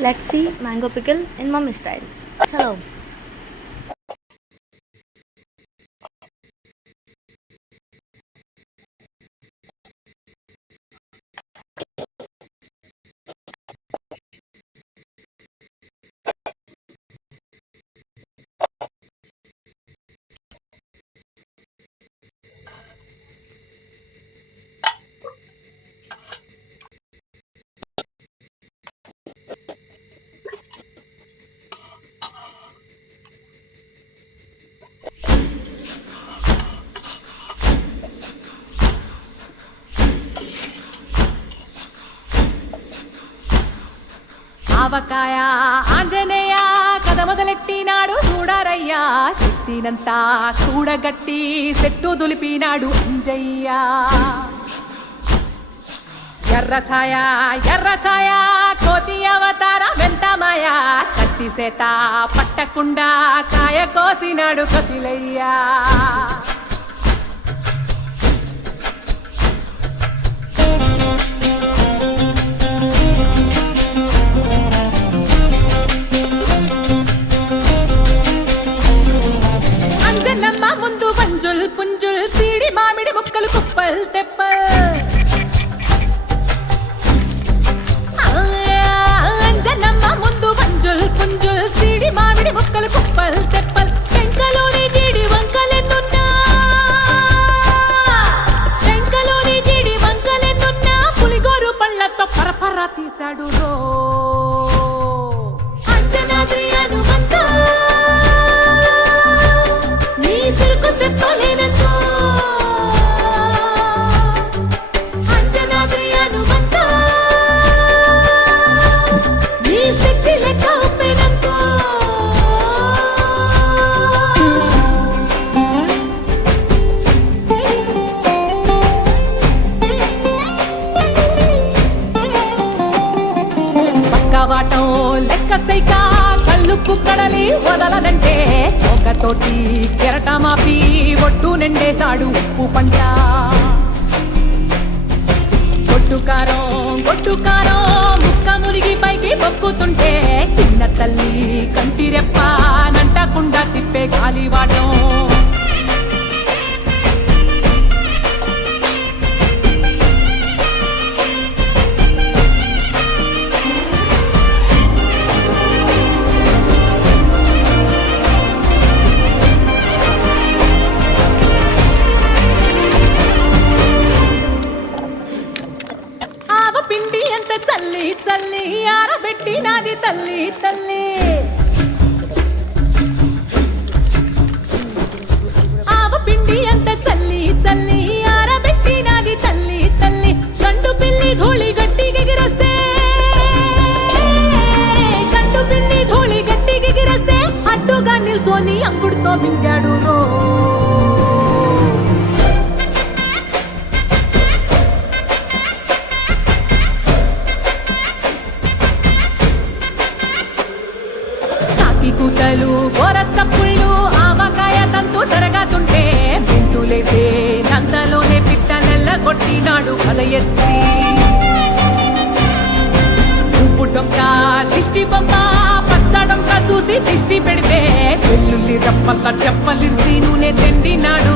Let's see mango pickle in mummy style. Chalo. ఆవకాయ ఆంజనేయ కథ మొదలెట్టినాడు చూడారయ్యా శక్తినంతా కూడగట్టి చెట్టు దులిపినాడు అంజయ్య ఎర్ర ఛాయ కోతి అవతార వెంటమాయ కత్తి సేత పట్టకుండా కాయ కోసినాడు కపిలయ్యా ముందు పంజుల్ పుంజుల్ సీడి మామిడి ముక్కలు కుప్పల్ తెప్పల్ అంజనమ్మ ముందు పంజుల్ పుంజుల్ సీడి మామిడి ముక్కలు కుప్పల్ తెప్పల్ టెంకలోని జీడి వంకలెన్నున్నా పులిగోరు పళ్ళతో పరపర తీశాడు రో అంజనాద్రి హనుమంతా చెప్పలేనంతో అంజనాద్రి హనుమంతా నీ శక్తి లెక్క ఉప్పెనంతో పక్కవాటం లెక్క సైక కళ్ళుప్పు కడలి వదలనంటే ఒకతోటి కెరటమాపి ఒట్టు నిండేశాడు ఉప్పు పంట గొడ్డుకారం ముక్క మురిగి పైకి పొక్కుతుంటే చిన్న తల్లి కంటి రెప్ప నంటకుండా తిప్పే గాలివాటం పిండి ఎంత చల్లి చల్లి ఆరబెట్టి నాది తల్లి తల్లి ఆవ పిండి ఎంత చల్లి చల్లి ఆరబెట్టి నాది తల్లి తల్లి గండు పిల్లి ధూళి గట్టి ఎగిరస్తే అడ్డుగా నిల్సోని అంగుడుతో మింగాడు రో కూతలు గోరచ్చప్పుళ్ళు ఆవకాయ తంతు జరగతుంటే మెంతులేసే నందలోనే పిట్టలెల్ల కొట్టినాడు కథ ఎత్తి ఉప్పు డొక్క దిష్టి బొమ్మ పచ్చడొక్క చూసి దిష్టి పెడితే వెల్లుల్లి రప్పల్ల చెప్పలిసి నూనె తెండినాడు